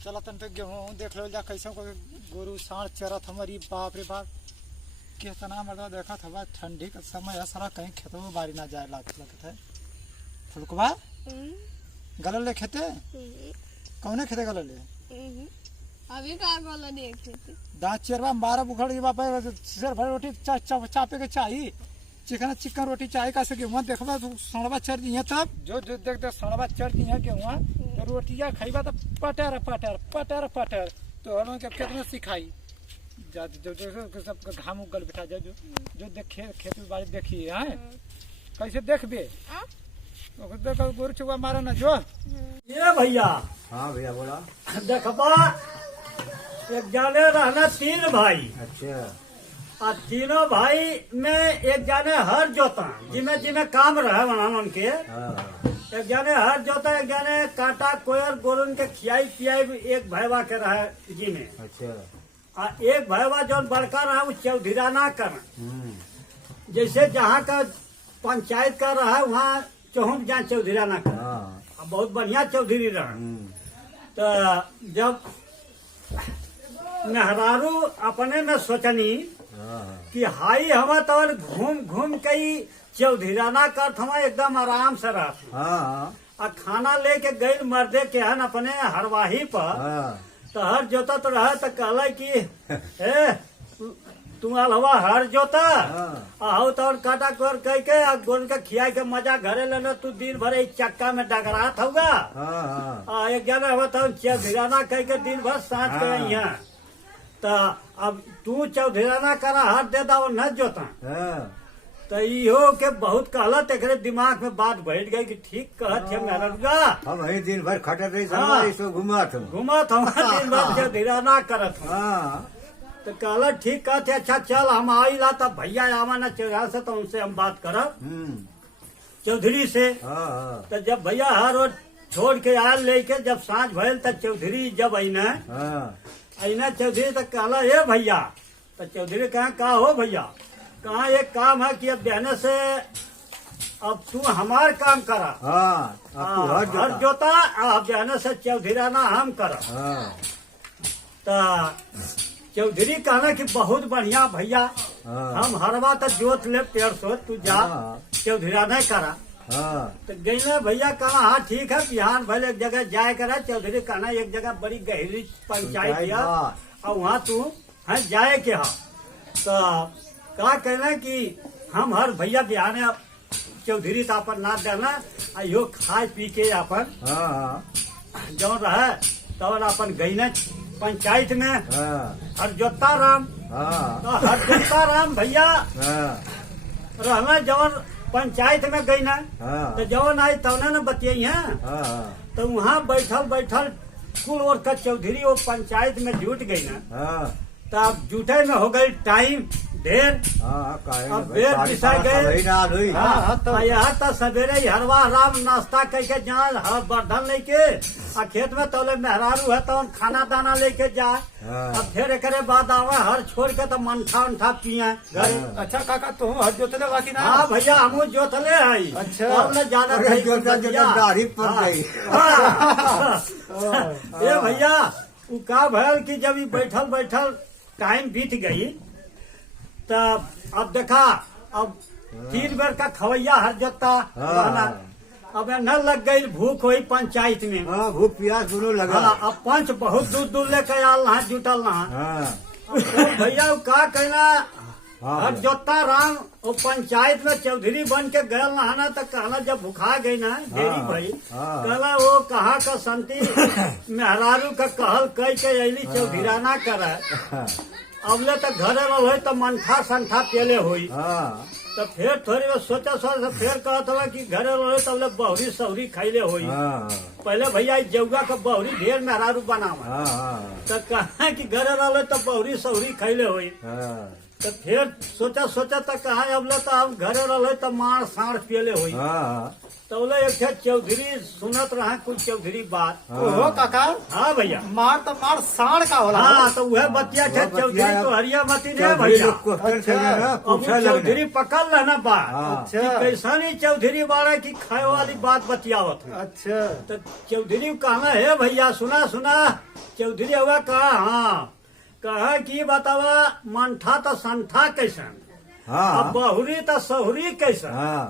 चला तन पे गेहूँ देख लो जा कैसे को गोरू साढ़ चरत हमारी बाप रे बाप कितना मर्दा देखा था ठंडी का समय है सारा कहीं खेतों में बारी ना जाए लगता है फुलकवा गलल ले खेते कौने खेते गलल ले अभी का गलल ले खेते दांत चेरवा मारा बुखड़ के बाप सिर भर रोटी चापे के चाहिए चिकन रोटी चाहिए कैसे गेहूँ देखबा सड़वा चढ़ दिए तब जो देख सड़वा चढ़ दिए गेहूँ तो रोटिया खाइबा तो पटर पटर पटर पटर तो हम कितना सिखाई जो सब घाम उगल बैठा जाए जो देख खेत बाड़ी देखी है कैसे देखबे देखो गोरु चुआ मारा ना जो ये भैया। हाँ भैया बोला। देखबा एक जाने रहना तीन भाई। अच्छा। और तीनों भाई में एक जाने हर जोता जिमें जिमें काम रहे वनान के। एक जाने हर जोता एक जाने कांटा कोयर गोरुन के खियाई पियाई एक भैवा के रहे जी में। अच्छा। और एक भैवा जो बड़का रहा वो चौधरी ना कर जैसे जहाँ का पंचायत का रहा वहाँ चौहम जहाँ चौधरी ना कर बहुत बढ़िया चौधरी रहा। तो जब मेहरारू अपने में सोचनी कि हाई हम तो घूम घूम के चौधराना कर हम एकदम आराम से रह खाना लेके गई मर्दे के हन अपने हरवाही पर तो हर जोता तो रहा तो कहला कि तू हलवा हर जोता आओ तो काटा कर कह के गोल के खियाई के मजा घरे लेना तू दिन भर चक्का में डगरात होगा एक जन हो तो चौधराना कह के दिन भर साँझ के यहाँ तो अब तू चौधराना करा हर दे दा न जोता तो इहो के बहुत कहलत एक दिमाग में बात बैठ गई कि ठीक कहत है मेहरगा हम वही दिन भर खटत रही घुमात दिन भर चौधराना करत तो कहला ठीक कहते अच्छा चल हम आई ला तब भैया आवा न चौधरा से तो उनसे हम बात करब चौधरी से। तो जब भैया हर रोज छोड़ के आयल लेके जब सांझ भइल तब चौधरी जब अना चौधरी तो कहला ये भैया तो चौधरी कहा हो भैया कहा एक काम है कि अब बहने से अब तू हमार काम करा हर जोता अब बहने से चौधराना हम करा। तो चौधरी कहना कि बहुत बढ़िया भैया हम हरवा तो जोत ले पेड़ सो तू जा चौधराना करा। तो गई भैया कहना हाँ ठीक है बिहान भले एक जगह जाए करा। चौधरी कहना एक जगह बड़ी गहरी पंचायत है और वहाँ तू है जाए के हा। तो कहा कहना कि हम हर भैया बिहान चौधरी तो अपन ना देना यो खाए पी के अपन जो रहे तो अपन गई न पंचायत में हर जोता राम तो हर जोता राम भैया रहना जवन पंचायत में गई ना तो जवन आई तवने न बतियाई है। तो वहाँ बैठल कुल और का चौधरी वो पंचायत में जुट गई ना तो अब जुटे में हो गई टाइम ढेर अब बेर पिसा गए यहाँ तो सवेरे हरवा राम नाश्ता करके जहाँ बर्धन लेके आ खेत में तौले मेहरारू है तो खाना दाना लेके जाए। अब फिर एक बाद आवे हर छोड़ के तो मंठा उठा पिए घर। अच्छा काका तुम हर जोतले बाकी ना। हाँ भैया हम जोतले है। अच्छा ज्यादा ये भैया वो का भयल की जब बैठल टाइम बीत गई तब अब देखा अब 3 बेर का खवैया हर जोता अब न लग गई भूख हुई पंचायत में। भूख प्यास दोनों लगा। अब पंच बहुत दूर लेकर आल ना जुटल ना भैया का कहना हर जोता राम वो पंचायत में चौधरी बन के गयल नहाना तो कहना जब भुखा गई ना देरी भाई कहला वो कहा का संती मेहरारू का कहल कह के अली चौधराना करे अबले तो घरे रहो तो मंठा संठा पेले हुई। तो फिर थोड़ी बार सोचा फिर कहता कि घरे रहो तो बहुरी सहुरी खैले हुई। पहले भैया जौगा का बहुरी ढेर मेहरारू बनावा तो कहा कि घरे रहो तो बहुरी सहुरी खैले हुई। तो फिर सोचा तो कहा अबले तो हम घरे रहो तो मार साढ़ पियले हुई। तो बोले एक चौधरी सुनत रहा कुछ चौधरी बात हो काका। हाँ भैया मार तो मार साढ़ का होला। हाँ तो वह बतिया थे चौधरी तो हरिया मती ने भैया चौधरी पकड़ लेना बात कैसा नहीं चौधरी बारे की खाए वाली बात बतियावत। अच्छा तो चौधरी कहना है भैया सुना चौधरी हुआ कहा हाँ कहा कि बतावा मंठा तो संठा कैसन हाँ अब बहुरी तो सहुरी कैसन हाँ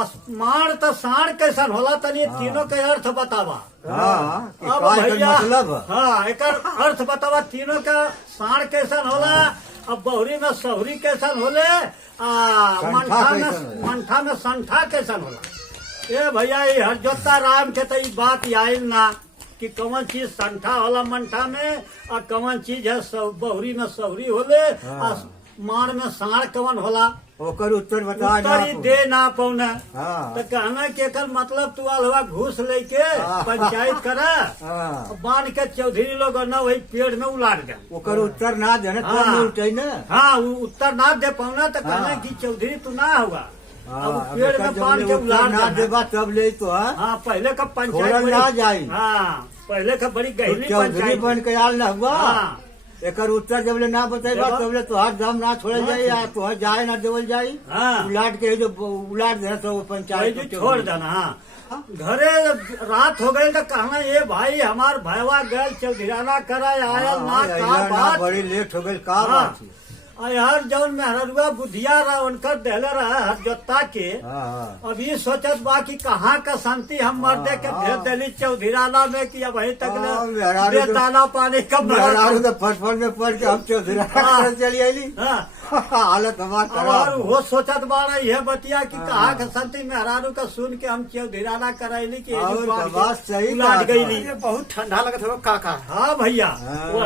आसमान तो साण कैसन होला तनी तीनों के अर्थ बतावा हाँ कि अब का एकर भैया मतलब हाँ एक अर्थ बतावा तीनों का साण कैसन होला अब बहुरी में सहुरी कैसन होले कैसन मंठा में संठा कैसन होला ए भैया ये हरजोता राम के तो ई बात आयल ना कि कौन चीज संठा होला मंठा में और कौन चीज है बहुरी में सहुरी होले और मार में साण कौन होला ओकर उत्तर बता उत्तर ही दे ना पौना हाँ। तो कहना के एकर मतलब तू अलवा घूस लेके हाँ। पंचायत करा हाँ बांध के चौधरी लोग न वही पेड़ में उलाट गए ओकर उत्तर ना देने तो हाँ। नहीं उठे ना हाँ वो उत्तर ना दे पाना तो कहना हाँ। कि चौधरी तू ना हुआ हाँ, अब अब पेड़ एकर में जब बांध ले के उत्तर उलाट ना देना। देबा तब ले तो हाँ हाँ पहले का पंचायत छोड़ल ना जाई। हाँ पहले का बड़ी गहरी चौधरी पंचायत बन के आल ना हुआ हाँ। एकर उत्तर जब ले ना बतेबा देबा। तब ले तोहार दम ना छोड़ल जाई या तोहार जाए ना देवल जाई हाँ। उलाट के जो उलाट दे तो वो पंचायत पहले को छोड़ देना हाँ घरे रात हो गई तो कहना ये भाई हमार भैया गए चौधराना करा आयल ना हाँ, का अइला ना बात बड़ी लेट हो गई का हाँ। बात है? यार जौन मेहरुआ बुधिया रहा उनकर देले रहा हरजोता के हाँ हाँ अभी सोचत बा कि कहाँ का शांति हम मर्दे के भेज दिली चौधराना में कि अब अभी तक हाँ, मेहरारू तो- बेताना पानी कब मेहरारू तो फटफट में पड़ के हम चौधरी हाँ। चली आईली हालत हमार और खराब वो सोचत बाड़ा यह बतिया कि कहाँ का शांति मेहरारू का सुन के हम चौधराना कराइली कि और एजी बांध के बात सही उलाट कहा गईली ये बहुत ठंडा लगत हो काका हाँ भैया हाँ। वो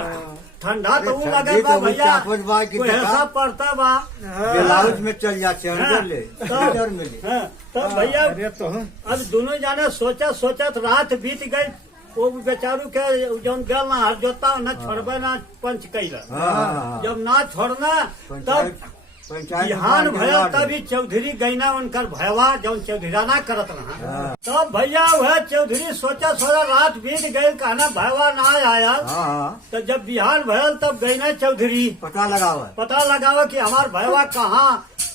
ठंडा तो वो ठंडी लगे बा तो वो भैया चापट बा कि कोई देखा। ऐसा पड़ता बा ब्लाउज में चल जाते हैं हाँ। अंदर ले तो- अंदर में ले हाँ, तो भैया अरे तो अब दोनों जाने सोचत रात बीत गई वो बेचारू के जौन गल ना हरजोता न छोड़बे ना पंच कैला हाँ। जब ना छोड़ना तब पंचायत पंचायत बिहान में भयल बांध के तभी चौधरी गईना उनकर भयवा जौन चौधराना करत रहा हाँ। तब भैया वह चौधरी सोचा रात बीत गई कहना भयवा ना आया हाँ हाँ तो जब बिहान भयल तब गईना चौधरी पता लगावा पता लगावा कि हमार भयवा कहाँ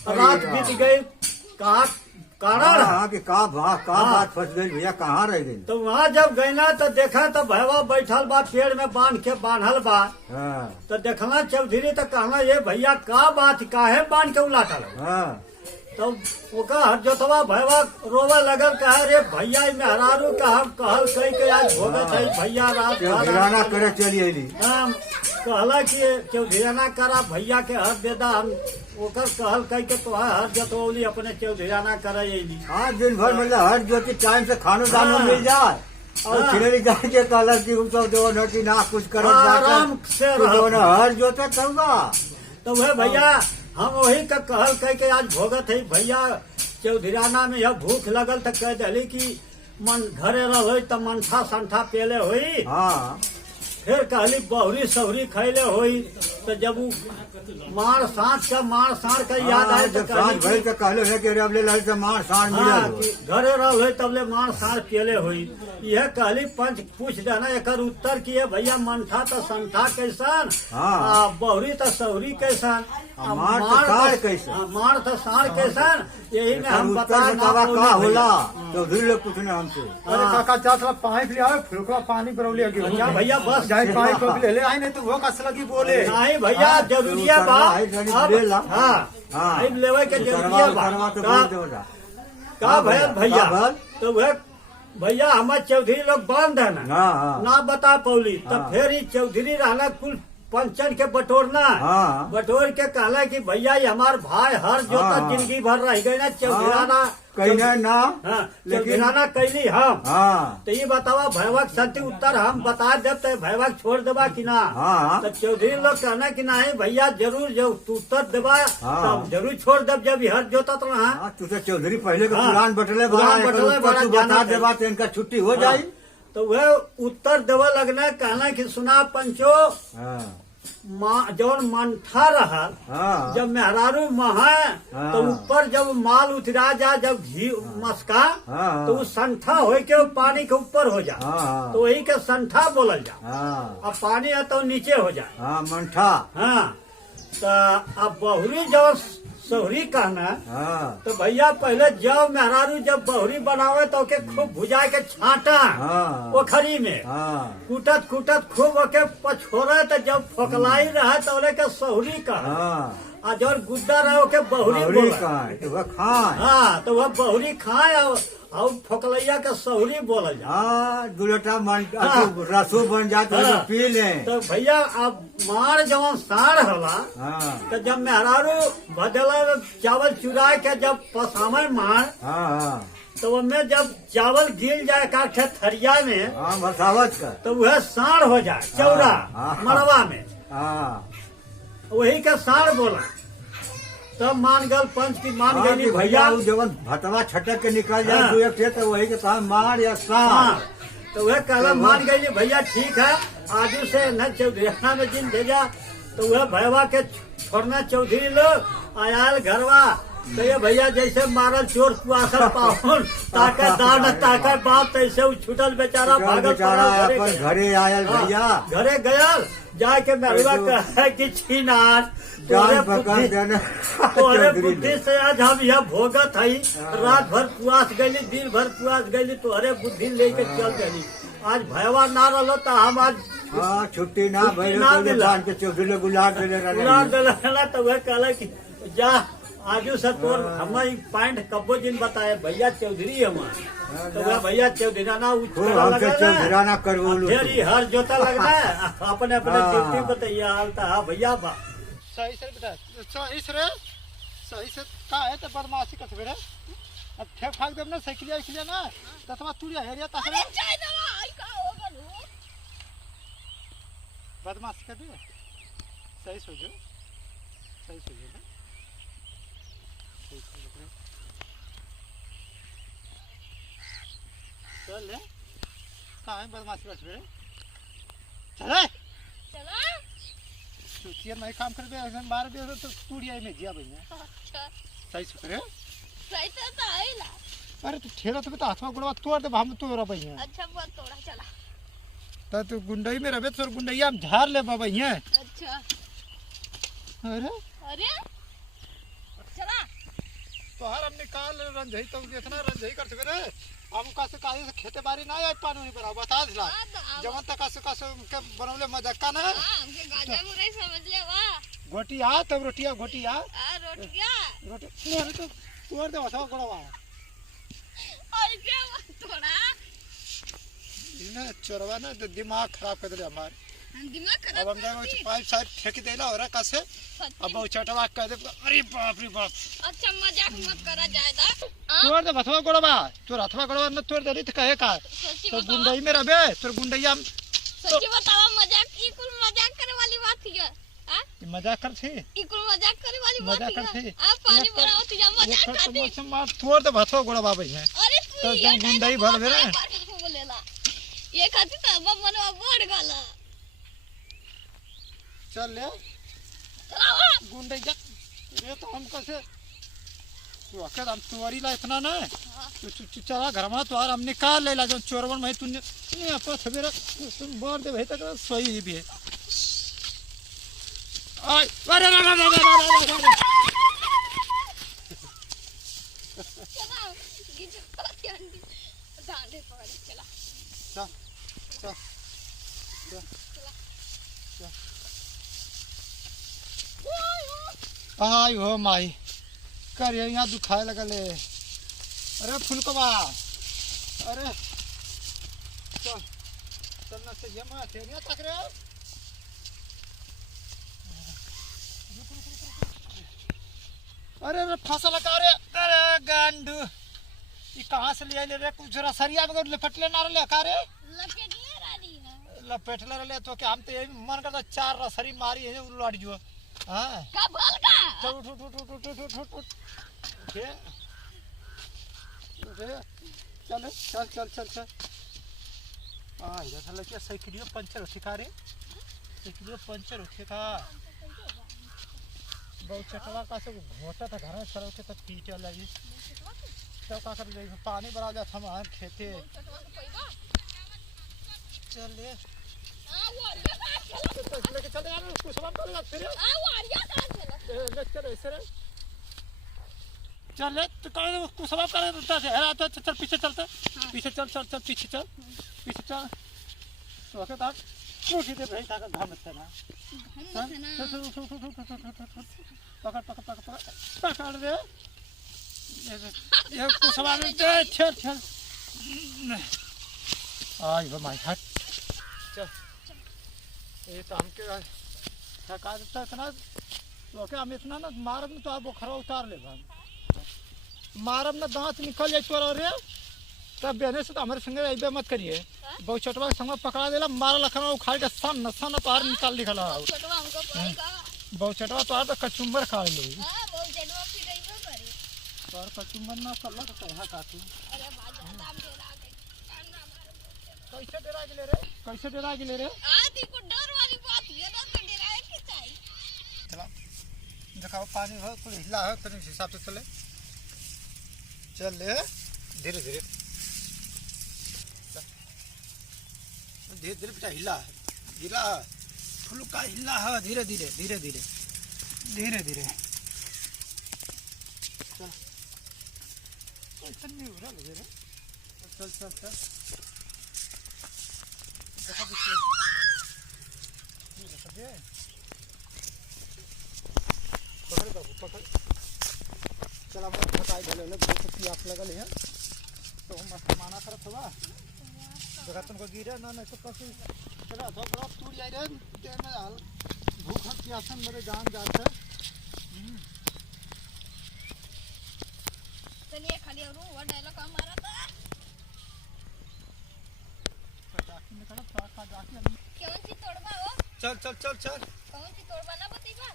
रात अरे बीत गई कहाँ कारण हाँ कि का हाँ। बात फंस गई भैया कहाँ रह गई तो वहाँ जब गईना तो देखा तो भैया बैठल बा पेड़ में बांध के बांधल बा हाँ तो देखना चौधरी तो कहना ये भैया का बात काहे बांध के उलाटल हाँ तो ओका हरजोतवा भैया रोवे लगल कहे रे भैया ई मेहरारू का हम कहल कही के आज भोगत है भैया रात चौधराना करे चली आईली हम कहला कि चौधराना करा भैया के हर दे दा हम ओकर कहल कही के तो हर जतवली अपने चौधराना करे अली आज दिन भर मतलब हर ज्योति टाइम से खानो दानो हाँ। मिल जाए और हाँ। खिलेरी जाके कहला कि उ सब जो न कि ना कुछ करत आराम से तो जो रह न हर जोते तबा तो वह भैया हम वही का कहल कह के आज भोगत है भैया चौधराना में यह भूख लगल तो कह दिली कि मन घरे रहो तो मंठा संठा पेले होई हाँ फिर कहली बहुरी सहुरी खैले होई तो जब वो मार साँझ का याद आए तो जब सांझ कहली भइल तो कहलो है कि अरे अब ले लही तो मार सांझ हाँ, मिलल कि घरे रहो तब ले मार साँझ पेले होई यह कहली पंच पूछ देना एकर उत्तर किए भैया मंठा तो संठा कैसन हाँ। आ बहुरी तो सहुरी कैसन आ मार तो साढ़ कैसन? मार तो साढ़ कैसन यही में हम बता उत्तर बतावा का होला चौधरी लोग पूछने हमसे अरे काका जा थोड़ा पाइप ले आओ फुलकवा पानी बरौली आगे अच्छा भैया बस जाए पाइप को ले ले आई नहीं तो वो कस लगी बोले नहीं भैया जरूरी है बा आई जरूरी अब- ले ला। हाँ हाँ। पाइप लेवे के जरूरी है बा करवा तो का- बोल दो जा। का भैया भैया का भल? तो वह भैया हमारे चौधरी लोग बांध है ना हाँ हाँ ना बता पौली तो हाँ। फिर ही चौधरी रहना कुल पंचन के बटोरना हाँ। बटोर के कहला कि भैया ये हमार भाई हर जो हाँ। तक जिंदगी भर रह गई ना चौधराना कहना ना हाँ लेकिन चौधराना कैली हम हाँ तो ये बतावा भैया सत्य उत्तर हम बता देव तो भैया छोड़ देबा कि ना हाँ। तो चौधरी लोग कहना कि नहीं भैया जरूर जब तू उत्तर देबा हाँ। तब जरूर छोड़ देव जब हर जोतत रहा हाँ, तू तो चौधरी पहले का हाँ। पुरान बटले पुरान बड़ा बटले बड़ा तू जाना बता है। देबा तो इनका छुट्टी हो जाई तो वह उत्तर देवा लगना कहना कि सुना पंचो हाँ जौन मंठा रहा हाँ जब मेहरारू महा हाँ। तो ऊपर जब माल उतरा जा जब घी मस्का हाँ। तो वो संठा हो के वो पानी के ऊपर हो जा हाँ। तो वही के संठा बोलल जा हाँ अब पानी है तो नीचे हो जाए हाँ मंठा हाँ तो अब बहुरी जब सोहरी कहना हाँ तो भैया पहले जब मेहरारू जब बहुरी बनावे तो ओके खूब भुजा के छाटा हाँ पोखरी में हाँ कूटत कूटत खूब ओके पछोरे तो जब फोकलाई रहे तो ओले के सोहरी कहा हाँ आ जब गुड्डा रहे ओके बहुरी बहुरी बोला का है, तो वह खाए हाँ तो वह बहुरी खाए और फोकलैया के सोहरी बोला जा हाँ दुलटा मन हाँ। रसो बन जाए तो हाँ। पी ले तो भैया अब मार जवन साढ़ होला हाँ तो जब मेहरारू बदला में चावल चुरा के जब पसावे मार हाँ हाँ तो उनमें जब चावल गिर जाए काठे थरिया में हाँ मसावत का तो वह साढ़ हो जाए चौड़ा हाँ। मड़वा में हाँ वही का साढ़ बोला तब मान गल पंच की मान हाँ, गई कि भैया वो जब भटवा छटक के निकल जाए हाँ। दो एक ठे तो वही के साथ मार या हाँ सांप तो वह कहला मान गई भैया ठीक है आजू से न चौधरी में जिन भेजा तो वह भैया के छोड़ना चौधरी लो आयाल घरवा तो ये भैया जैसे मारल चोर कुआसर पाहुन ताकत दान ताकत बाप तैसे उ छुटल बेचारा भागल बेचारा पड़ल अपन घरे घरे आयल हाँ, भैया घरे गयल जाके मेहरबा कहे कि छीनार तोरे जान पकड़ बुद्धि देने तोरे चौधरी बुद्धि ने। से आज हम यह भोगत हई रात भर पुआस गई दिन भर पुआस गई तोहरे बुद्धि लेके चल गई आज भयवा ना रहो तो हम आज हाँ छुट्टी ना छुट्टी भैया ना तो मिला। जान के चौधरी लोग गुलाब देले उड़ा रहे दिला तो वह कहला कि जा आजू से तोर हमारी पॉइंट कब्बो दिन बताए भैया चौधरी हमार तो वह भैया चौधरी ना हो उछला हमसे लगा चौधरा ना करवो लो तेरी हर जोता लगना है अपने अपने हाँ। ड्यूटी बताइए हालता हाँ भैया बा सही से बेटा सही से रे सही से का है तो बदमाशी कर बेटा अब फेंक फाक देब ना साइकिलिया ना ततवा तुड़िया हेरिया ता अरे चाय दवा आई का हो गलू बदमाशी कर दे सही सोचो सही सोचो ना सही सोचो चल ले का है बदमाशी कर बेटा चल चला सुचियर नहीं काम कर बे अगन बार बे तो तुड़िया में दिया भैया अच्छा सही सोच रे सही तो आईला अरे तू ठेला तो बता हाथ में गुड़वा तोड़ दे हम तोड़ भैया अच्छा बहुत तोड़ा चला तो तू गुंडई में रहे तो गुंडैया हम झाड़ ले बाबा यहाँ अच्छा अरे अरे चला तो हर हम निकाल रंजई तो देखना रंजई करते रे हम कासे काहे से खेते बारी ना आए पानी नहीं भरा बता दिला हाँ तो अब जवन तक कासे कासे उनके बनवले मजाका ना हमके गाजा मुरई समझ ले वाह गोटी आ तब रोटिया गोटी आ आ रोटिया रोटी तोड़ तो तोड़ दे वसा गड़वा और क्या तोड़ा इने चोरवा ना तो दिमाग खराब कर दे हमार दिमाग अब खराब हम जाए पाइप साइड फेंक देला और कासे अब वो चटवा कह दे अरे बाप रे बाप अच्छा मजाक मत करा जायदा तोड़ दे बथवा गड़वा तोर हथवा गड़वा न तोड़ दे तो कहे का सच्ची तो बताओ गुंडई में रबे तोर गुंडैया सच्ची बताओ मजाक ई कुल मजाक करे वाली बात है हां मजाक कर थी ई कुल मजाक करे वाली बात मजाक कर है थी आप पानी भराओ तुझा मजाक वो कर दी मौसम मार तोड़ दे बथवा गड़वा भैया अरे तू तो ये जब गुंडई भर दे ना बोलेला ये खाती तो अब मन बढ़ गला चल ले चलावा गुंडई जा ये तो हम कैसे तू अकेले हम तुआरी ला इतना ना तू चला घर में तो हम निकाल ले ला जो चोरवन में तू नहीं आपको सवेरा तुम बोल दे भाई तक सही भी है ओए अरे रे रे रे चला गिज ध्यान दे डांडे पकड़ चला चल आई हो माई कर यहाँ दुखाए लगल है अरे फुलकवा अरे चल चलना से जमा तेरिया तक रे अरे रे फसल का रे अरे गांडू ये कहाँ से ले आइले रे कुछ जरा सरिया में लपट ले ना रे का रे लपेट ले रानी है लपेट ले तो क्या हम तो यही मन करता चार रसरी मारी है उलट जो हाँ का बोल का चल उठ उठ उठ उठ उठ उठ उठ उठे उठे चल चल चल चल चल हाँ इधर चल क्या साइकिलियो पंचर उठे का रे साइकिलियो पंचर उठे का बहुत चटवा का से घोटा था घर में चल उठे तो पीटे लगी तो का कर ले पानी भरा जाता हम खेते चल ले लेके चल यार कुछ काम कर फिर आ वारिया का चला ले चल ऐसे रे चल ले तो कर कुछ सब कर देता है हरा तो चल पीछे चलते पीछे चल चल चल पीछे चल तो के ताक रोटी दे भाई ताका घाम से ना पकड़ पकड़ पकड़ पकड़ पकड़ दे ये कुछ सब चल चल आई वो माय हट चल ये तो हमके थका देता इतना तो क्या हम इतना ना मारब में तो आप बुखारा उतार ले मारब ना दांत निकल जाए तोरा रे तब बहने से तो हमारे संगे ऐबे मत करिए बहुत छोटवा के संग पकड़ा देला मारा लखना उखाड़ के सन तार निकाल निकला छोटवा हमको पड़ेगा बहुत छोटवा तो तो कचुम्बर खा ले हां बहुत जड़वा पिटाइबो करे और कचुम्बर ना सल्ला तो कहा काटू अरे बाजा दाम दे रहा है कैसे डरा गेले रे कैसे डरा गेले रे आदि को डर वाली बात ये ना तो डराए के चाहिए चला दिखाओ पानी हो कुछ हिला है तेरे हिसाब से चले चल ले धीरे धीरे धीरे धीरे बेटा हिला हिला फुलका हिला है धीरे धीरे धीरे धीरे धीरे धीरे चल ऐसा नहीं हो रहा रे चल चल चल देखो पीछे ये देखो दे पकड़ बाबू पकड़ चल अब थकाई गले ले बहुत प्यास लगल है तो हम माना करत हवा जगह तुमको गिरे ना नहीं तो कसू चला सब रफ टूट जाए रे देह में हाल भूख प्यासन मेरे जान जाते चलिए खाली और वो डायलॉग हमारा था जाके निकल का जाके कौन सी तोड़वा हो चल चल चल चल कौन सी तोड़वा ना बतेगा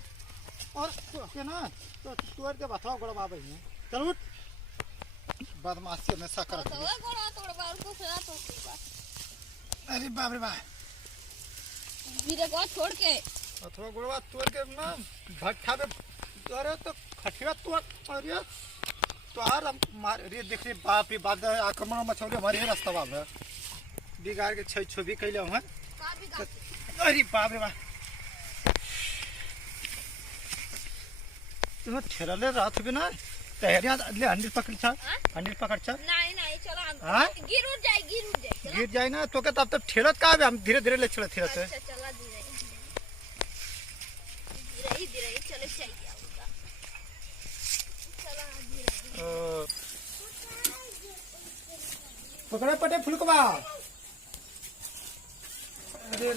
और के ना तो तोड़ के बताओ गड़वा भाई चल उठ बदमाशी में सकर तो वो गोड़ा तोड़वा और कुछ ना तो अरे बाप रे बाप गिरे को छोड़ के अथवा गुड़वा तोड़ के ना भट्ठा पे अरे तो खटिया तोड़ अरे तो यार मार रे देख रे बाप रे बाप आक्रमण मचौले हमारे रास्ता बाप बिगाड़ के छवि कैले हम का भी गा अरे बाप रे बाप तुम ठेरले रात भी ना तहरिया ले हंडिल पकड़ छा हंडिल पकड़ छा नहीं नहीं चलो हाँ? गिर उठ जाए चलो। गिर जाए ना तो क्या तब तक ठेलत का हम धीरे धीरे ले चले ठेलत अच्छा चला धीरे धीरे धीरे चले चाहिए चला धीरे पकड़े पटे फुलकवा अरे